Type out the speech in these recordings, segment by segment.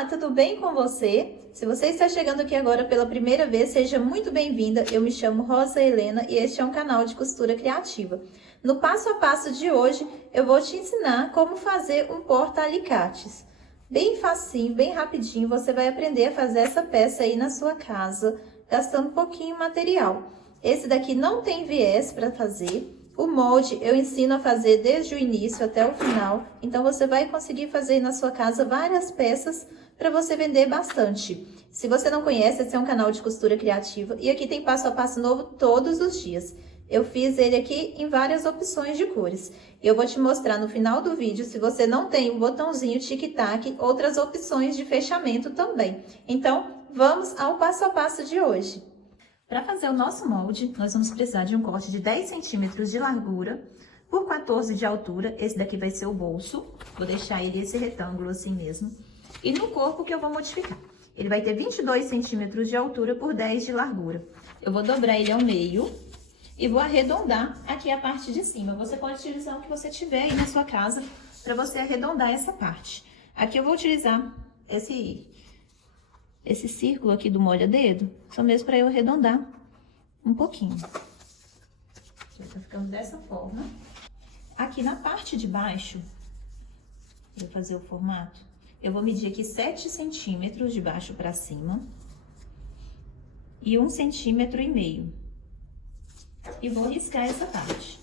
Olá, tudo bem com você? Se você está chegando aqui agora pela primeira vez, seja muito bem-vinda. Eu me chamo Rosa Helena e este é um canal de costura criativa. No passo a passo de hoje, eu vou te ensinar como fazer um porta-alicates. Bem facinho, bem rapidinho, você vai aprender a fazer essa peça aí na sua casa, gastando pouquinho material. Esse daqui não tem viés para fazer. O molde eu ensino a fazer desde o início até o final, então você vai conseguir fazer na sua casa várias peças para você vender bastante. Se você não conhece, esse é um canal de costura criativa e aqui tem passo a passo novo todos os dias. Eu fiz ele aqui em várias opções de cores. E eu vou te mostrar no final do vídeo, se você não tem o botãozinho tic-tac, outras opções de fechamento também. Então, vamos ao passo a passo de hoje. Para fazer o nosso molde, nós vamos precisar de um corte de 10 centímetros de largura por 14 de altura. Esse daqui vai ser o bolso. Vou deixar ele esse retângulo assim mesmo. E no corpo que eu vou modificar. Ele vai ter 22 centímetros de altura por 10 de largura. Eu vou dobrar ele ao meio e vou arredondar aqui a parte de cima. Você pode utilizar o que você tiver aí na sua casa para você arredondar essa parte. Aqui eu vou utilizar esse círculo aqui do molha-dedo, só mesmo para eu arredondar um pouquinho. Já tá ficando dessa forma. Aqui na parte de baixo, vou fazer o formato, eu vou medir aqui 7 centímetros de baixo para cima e 1,5 centímetro. E vou riscar essa parte.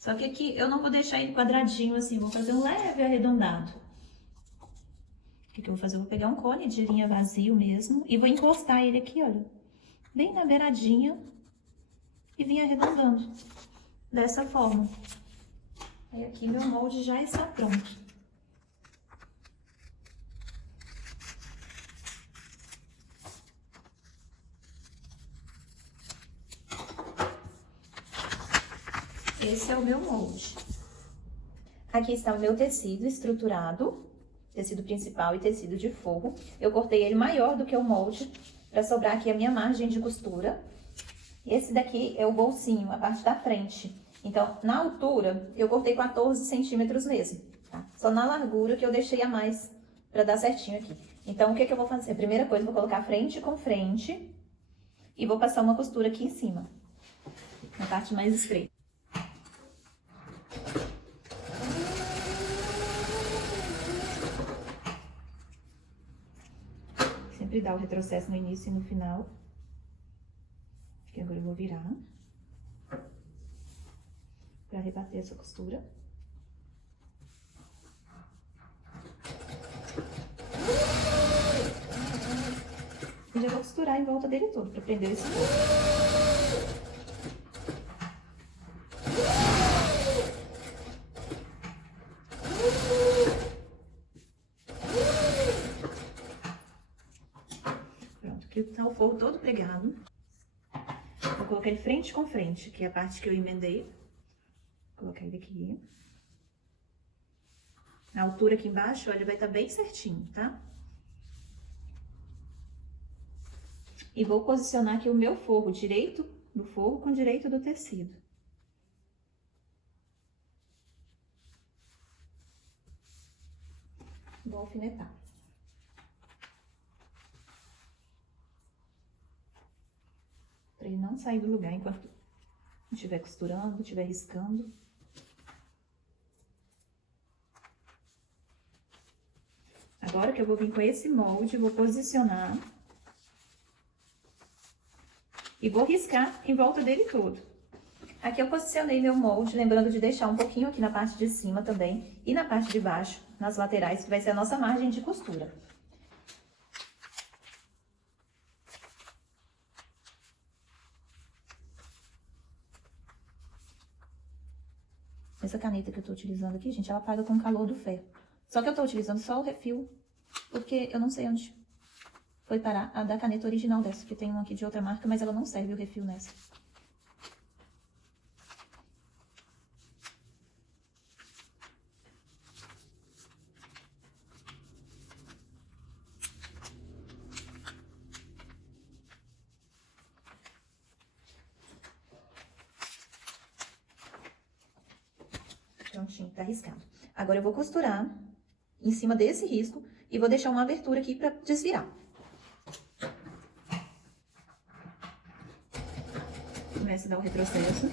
Só que aqui eu não vou deixar ele quadradinho assim, vou fazer um leve arredondado. O que eu vou fazer? Eu vou pegar um cone de linha vazio mesmo e vou encostar ele aqui, olha, bem na beiradinha e vir arredondando dessa forma. Aí aqui meu molde já está pronto. Esse é o meu molde. Aqui está o meu tecido estruturado, tecido principal e tecido de forro. Eu cortei ele maior do que o molde, para sobrar aqui a minha margem de costura. Esse daqui é o bolsinho, a parte da frente. Então, na altura, eu cortei 14 centímetros mesmo, tá? Só na largura que eu deixei a mais, para dar certinho aqui. Então, o que eu vou fazer? Primeira coisa, vou colocar frente com frente e vou passar uma costura aqui em cima, na parte mais estreita. Sempre dá o retrocesso no início e no final. Aqui agora eu vou virar para rebater essa costura. E já vou costurar em volta dele todo para prender esse fio. Aqui tá o forro todo pregado. Vou colocar ele frente com frente, que é a parte que eu emendei. Vou colocar ele aqui. Na altura aqui embaixo, olha, vai estar bem certinho, tá? E vou posicionar aqui o meu forro, direito do forro com direito do tecido. Vou alfinetar. Para ele não sair do lugar enquanto estiver costurando, estiver riscando. Agora que eu vou vir com esse molde, vou posicionar e vou riscar em volta dele todo. Aqui eu posicionei meu molde, lembrando de deixar um pouquinho aqui na parte de cima também e na parte de baixo, nas laterais, que vai ser a nossa margem de costura. Essa caneta que eu tô utilizando aqui, gente, ela apaga com o calor do ferro. Só que eu tô utilizando só o refil, porque eu não sei onde foi parar a da caneta original dessa, que tem uma aqui de outra marca, mas ela não serve o refil nessa. juntinho, tá riscado. Agora eu vou costurar em cima desse risco e vou deixar uma abertura aqui pra desvirar. Começa a dar o retrocesso.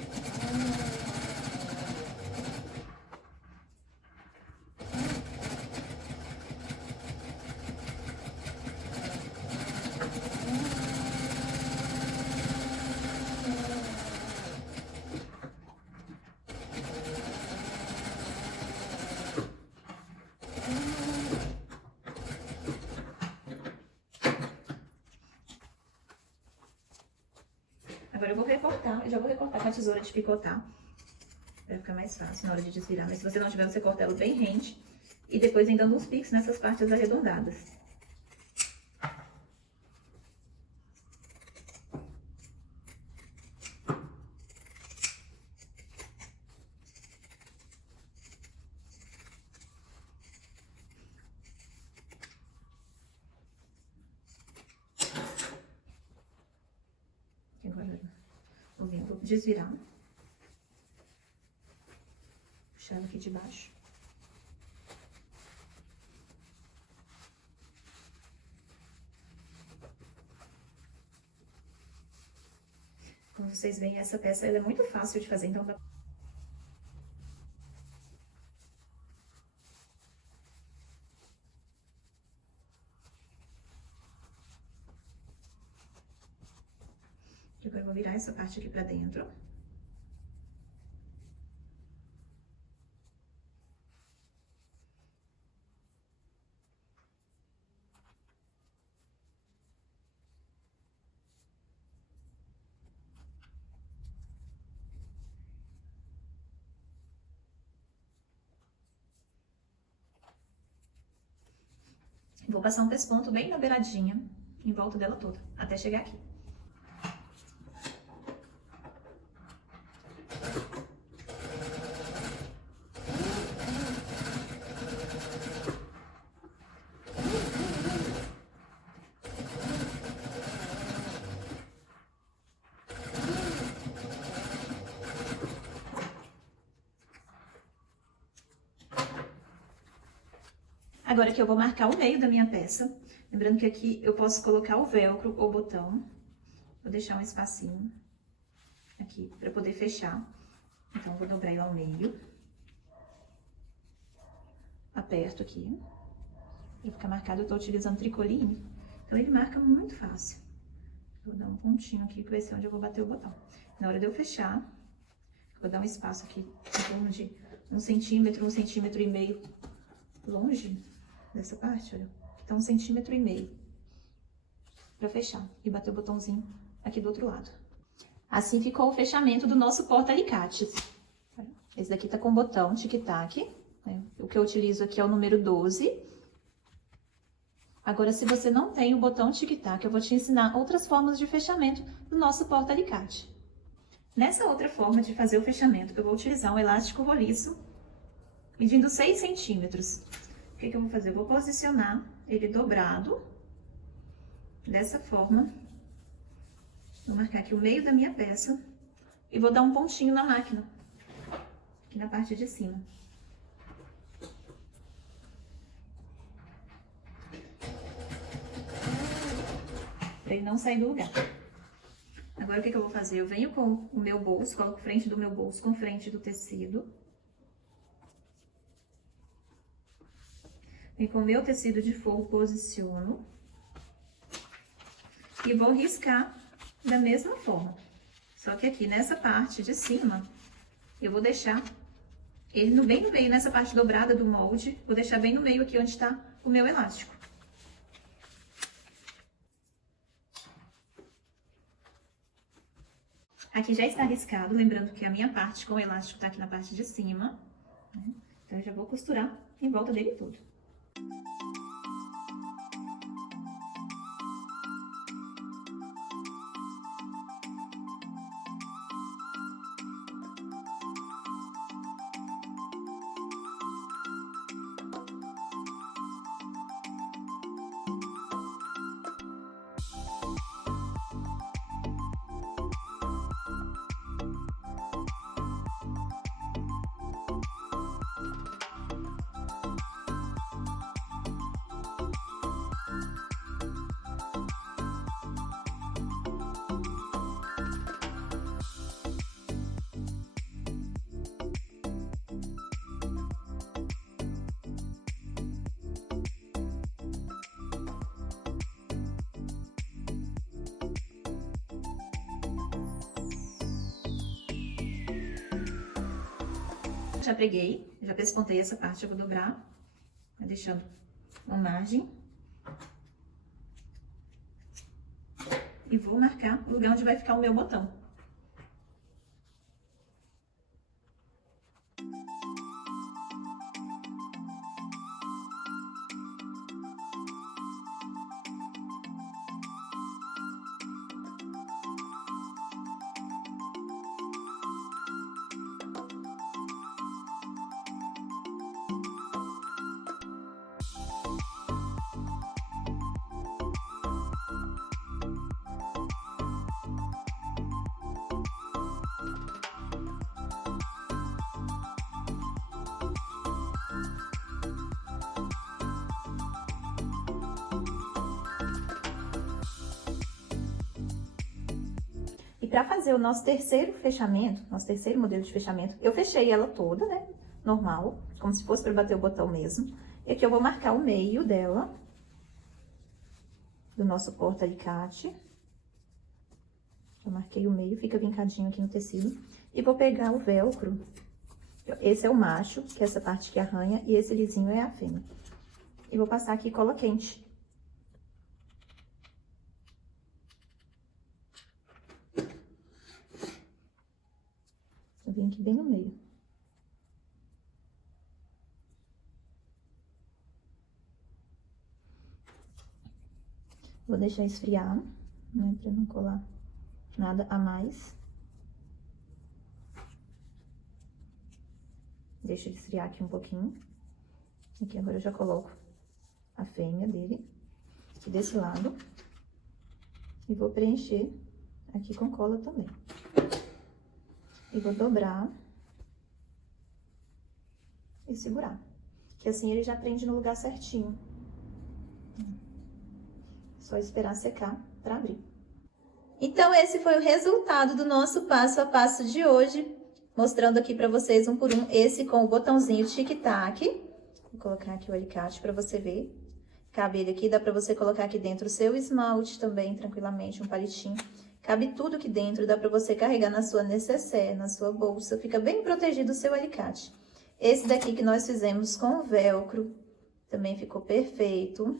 Agora eu vou recortar, eu já vou recortar com a tesoura de picotar, pra ficar mais fácil na hora de desvirar. Mas se você não tiver, você corta ela bem rente e depois vem dando uns picos nessas partes arredondadas. Agora eu vou desvirar. Puxando aqui de baixo. Como vocês veem, essa peça ela é muito fácil de fazer, então dá... Agora eu vou virar essa parte aqui pra dentro. Vou passar um pesponto bem na beiradinha, em volta dela toda, até chegar aqui. Agora que eu vou marcar o meio da minha peça, lembrando que aqui eu posso colocar o velcro ou botão. Vou deixar um espacinho aqui para poder fechar. Então, vou dobrar ele ao meio. Aperto aqui. Para ficar marcado, eu tô utilizando tricoline, então ele marca muito fácil. Vou dar um pontinho aqui, que vai ser onde eu vou bater o botão. Na hora de eu fechar, vou dar um espaço aqui, em torno de 1 centímetro, 1,5 centímetros longe dessa parte, olha. Então, 1,5 centímetros pra fechar e bater o botãozinho aqui do outro lado. Assim ficou o fechamento do nosso porta-alicates. Esse daqui tá com botão tic-tac, né? O que eu utilizo aqui é o número 12. Agora, se você não tem o botão tic-tac, eu vou te ensinar outras formas de fechamento do nosso porta-alicate. Nessa outra forma de fazer o fechamento, eu vou utilizar um elástico roliço, medindo 6 centímetros. O que eu vou fazer? Eu vou posicionar ele dobrado, dessa forma. Vou marcar aqui o meio da minha peça e vou dar um pontinho na máquina, aqui na parte de cima. Pra ele não sair do lugar. Agora, o que eu vou fazer? Eu venho com o meu bolso, coloco frente do meu bolso com frente do tecido. E com o meu tecido de forro, posiciono. E vou riscar da mesma forma. Só que aqui, nessa parte de cima, eu vou deixar ele bem no meio, nessa parte dobrada do molde. Vou deixar bem no meio aqui, onde tá o meu elástico. Aqui já está riscado, lembrando que a minha parte com o elástico tá aqui na parte de cima, né? Então, eu já vou costurar em volta dele todo. Já preguei, já pespontei essa parte, eu vou dobrar, deixando uma margem. E vou marcar o lugar onde vai ficar o meu botão. E para fazer o nosso terceiro fechamento, nosso terceiro modelo de fechamento, eu fechei ela toda, né? Normal, como se fosse para bater o botão mesmo. E aqui eu vou marcar o meio dela, do nosso porta-alicate. Eu marquei o meio, fica vincadinho aqui no tecido. E vou pegar o velcro. Esse é o macho, que é essa parte que arranha, e esse lisinho é a fêmea. E vou passar aqui cola quente. Eu vim aqui bem no meio. Vou deixar esfriar, né, pra não colar nada a mais. Deixa ele esfriar aqui um pouquinho. Aqui agora eu já coloco a fêmea dele, aqui desse lado. E vou preencher aqui com cola também. E vou dobrar e segurar, que assim ele já prende no lugar certinho. Só esperar secar para abrir. Então, esse foi o resultado do nosso passo a passo de hoje, mostrando aqui para vocês um por um, esse com o botãozinho tic-tac. Vou colocar aqui o alicate para você ver. Cabe ele aqui, dá para você colocar aqui dentro o seu esmalte também, tranquilamente, um palitinho. Cabe tudo aqui dentro, dá para você carregar na sua nécessaire, na sua bolsa, fica bem protegido o seu alicate. Esse daqui que nós fizemos com velcro, também ficou perfeito.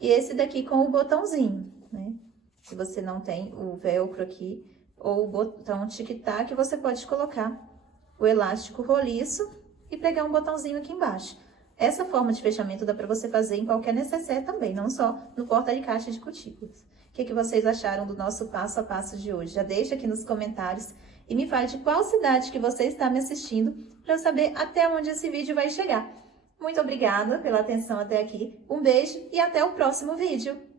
E esse daqui com o botãozinho, né? Se você não tem o velcro aqui, ou o botão tic-tac, você pode colocar o elástico roliço e pregar um botãozinho aqui embaixo. Essa forma de fechamento dá para você fazer em qualquer nécessaire também, não só no porta-alicate de cutículas. O que vocês acharam do nosso passo a passo de hoje? Já deixa aqui nos comentários e me fale de qual cidade que você está me assistindo para eu saber até onde esse vídeo vai chegar. Muito obrigada pela atenção até aqui, um beijo e até o próximo vídeo!